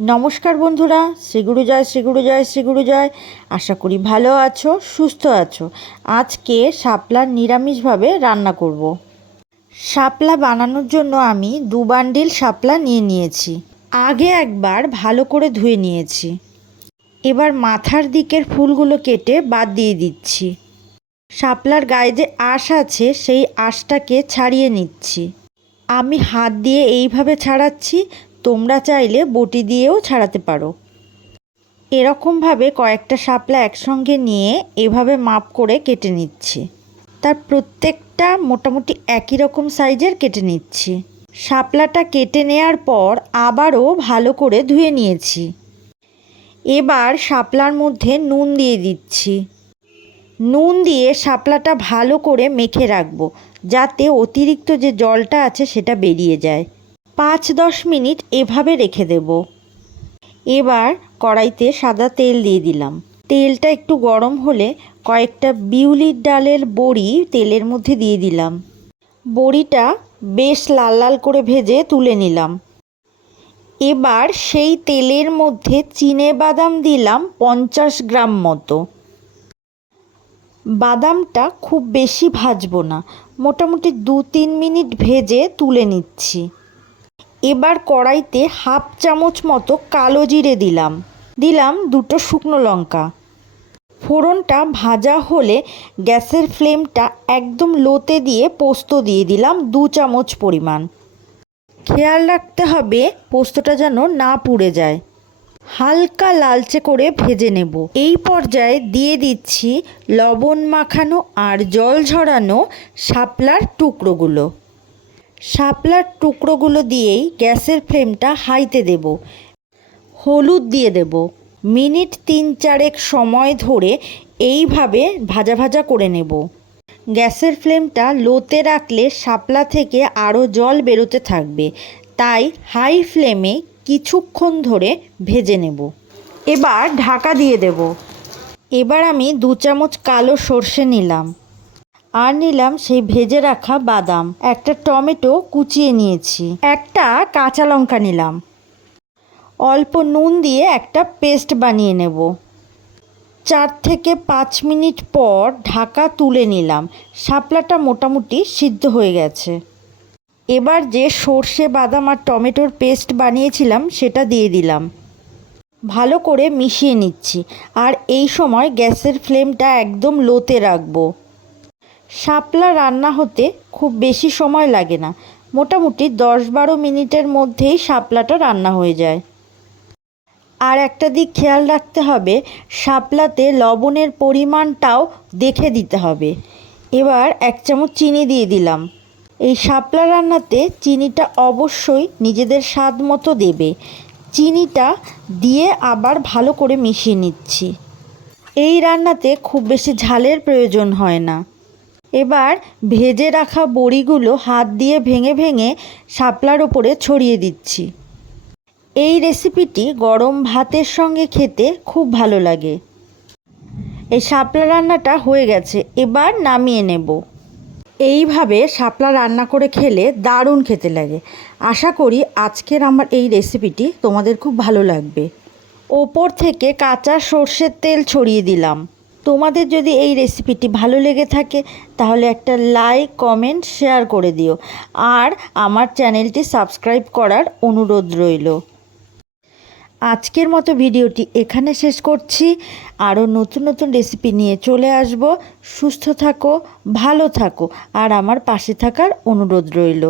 নমস্কার বন্ধুরা শ্রীগুরু জয় শ্রীগুরু জয় শ্রীগুরু জয়। আশা করি ভালো আছো, সুস্থ আছো। আজকে শাপলা নিরামিষভাবে রান্না করব। শাপলা বানানোর জন্য আমি দু বান্ডিল শাপলা নিয়ে নিয়েছি। আগে একবার ভালো করে ধুয়ে নিয়েছি। এবার মাথার দিকের ফুলগুলো কেটে বাদ দিয়ে দিচ্ছি। শাপলার গায়ে যে আঁশ আছে, সেই আঁশটাকে ছাড়িয়ে নিচ্ছি। আমি হাত দিয়ে এইভাবে ছাড়াচ্ছি তোমরা চাইলে বটি দিয়েও ছাড়াতে পারো। এরকমভাবে কয়েকটা শাপলা একসঙ্গে নিয়ে এভাবে মাপ করে কেটে নিচ্ছি। তার প্রত্যেকটা মোটামুটি একই রকম সাইজের কেটে নিচ্ছি। শাপলাটা কেটে নেওয়ার পর আবারও ভালো করে ধুয়ে নিয়েছি। এবার শাপলার মধ্যে নুন দিয়ে দিচ্ছি। নুন দিয়ে শাপলাটা ভালো করে মেখে রাখব, যাতে অতিরিক্ত যে জলটা আছে সেটা বেরিয়ে যায়। পাঁচ দশ মিনিট এভাবে রেখে দেব। এবার কড়াইতে সাদা তেল দিয়ে দিলাম। তেলটা একটু গরম হলে কয়েকটা বিউলির ডালের বড়ি তেলের মধ্যে দিয়ে দিলাম। বড়িটা বেশ লাল লাল করে ভেজে তুলে নিলাম। এবার সেই তেলের মধ্যে চিনে বাদাম দিলাম পঞ্চাশ গ্রাম মতো। বাদামটা খুব বেশি ভাজবো না। মোটামুটি দু তিন মিনিট ভেজে তুলে নিচ্ছি। এবার কড়াইতে হাফ চামচ মতো কালো জিরে দিলাম। দিলাম দুটো শুকনো লঙ্কা। ফোড়নটা ভাজা হলে গ্যাসের ফ্লেমটা একদম লোতে দিয়ে পোস্ত দিয়ে দিলাম দু চামচ পরিমাণ। খেয়াল রাখতে হবে পোস্তটা যেন না পুড়ে যায়। হালকা লালচে করে ভেজে নেব। এই পর্যায়ে দিয়ে দিচ্ছি লবণ মাখানো আর জল ঝরানো শাপলার টুকরোগুলো। শাপলার টুকরোগুলো দিয়েই গ্যাসের ফ্লেমটা হাইতে দেব। হলুদ দিয়ে দেব। মিনিট তিন চারেক সময় ধরে এইভাবে ভাজা ভাজা করে নেব। গ্যাসের ফ্লেমটা লোতে রাখলে শাপলা থেকে আরও জল বেরোতে থাকবে। তাই হাই ফ্লেমে কিছুক্ষণ ধরে ভেজে নেব। এবার ঢাকা দিয়ে দেব। এবার আমি দু চামচ কালো সর্ষে নিলাম। আর নিলাম সেই ভেজে রাখা বাদাম। একটা টমেটো কুচিয়ে নিয়েছি। একটা কাঁচা লঙ্কা নিলাম। অল্প নুন দিয়ে একটা পেস্ট বানিয়ে নেব। চার থেকে পাঁচ মিনিট পর ঢাকা তুলে নিলাম। শাপলাটা মোটামুটি সিদ্ধ হয়ে গেছে। এবার যে সর্ষে বাদাম আর টমেটোর পেস্ট বানিয়েছিলাম, সেটা দিয়ে দিলাম। ভালো করে মিশিয়ে নিচ্ছি। আর এই সময় গ্যাসের ফ্লেমটা একদম লোতে রাখব। শাপলা রান্না হতে খুব বেশি সময় লাগে না। মোটামুটি দশ বারো মিনিটের মধ্যেই শাপলাটা রান্না হয়ে যায়। আর একটা দিক খেয়াল রাখতে হবে, শাপলাতে লবণের পরিমাণটাও দেখে দিতে হবে। এবার এক চামচ চিনি দিয়ে দিলাম। এই শাপলা রান্নাতে চিনিটা অবশ্যই নিজেদের স্বাদ মতো দেবে। চিনিটা দিয়ে আবার ভালো করে মিশিয়ে নিচ্ছি। এই রান্নাতে খুব বেশি ঝালের প্রয়োজন হয় না। এবার ভেজে রাখা বড়িগুলো হাত দিয়ে ভেঙে ভেঙে শাপলার ওপরে ছড়িয়ে দিচ্ছি। এই রেসিপিটি গরম ভাতের সঙ্গে খেতে খুব ভালো লাগে। এই শাপলা রান্নাটা হয়ে গেছে, এবার নামিয়ে নেব। এইভাবে শাপলা রান্না করে খেলে দারুণ খেতে লাগে। আশা করি আজকের আমার এই রেসিপিটি তোমাদের খুব ভালো লাগবে। ওপর থেকে কাঁচা সর্ষের তেল ছড়িয়ে দিলাম। তোমাদের যদি এই রেসিপিটি ভালো লেগে থাকে, তাহলে একটা লাইক কমেন্ট শেয়ার করে দিও। আর আমার চ্যানেলটি সাবস্ক্রাইব করার অনুরোধ রইল। আজকের মতো ভিডিওটি এখানে শেষ করছি। আরও নতুন নতুন রেসিপি নিয়ে চলে আসব। সুস্থ থাকো, ভালো থাকো। আর আমার পাশে থাকার অনুরোধ রইল।